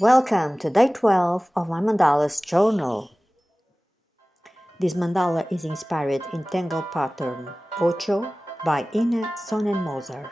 Welcome to day 12 of my Mandalas journal. This mandala is inspired in Tangle pattern Ocho by Ina Sonnenmoser.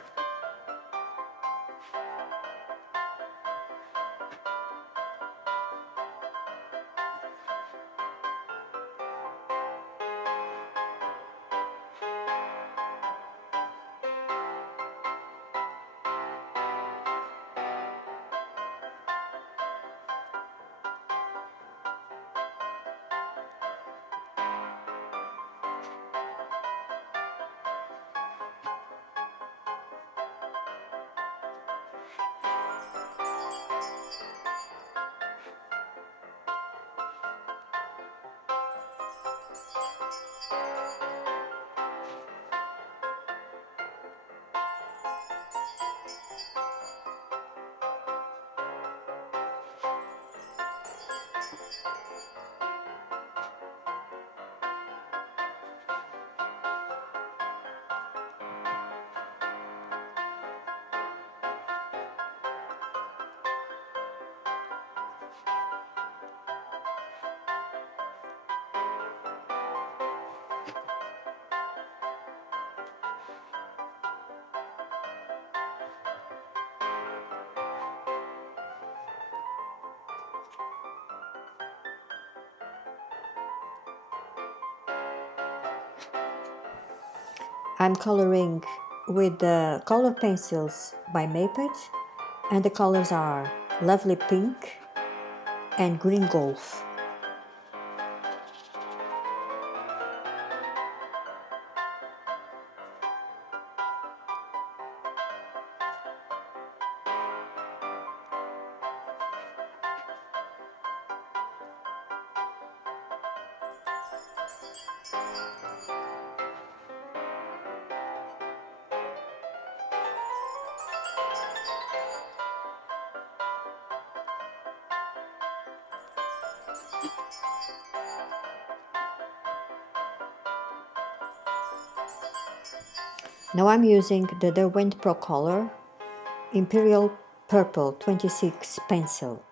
I'm coloring with the color pencils by BETE, and the colors are Lovely Pink and Green Golf. Now I'm using the Derwent Pro Color Imperial Purple 26 pencil.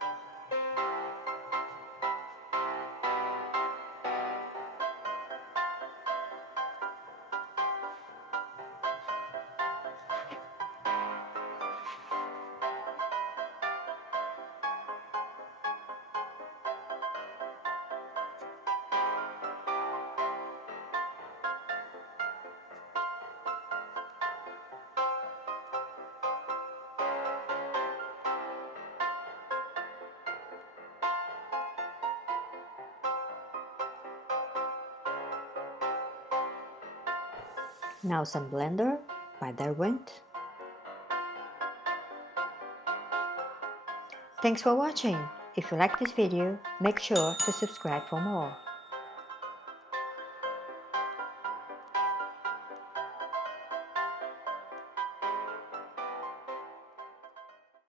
Now some blender by Derwent. Thanks for watching. If you like this video, make sure to subscribe for more.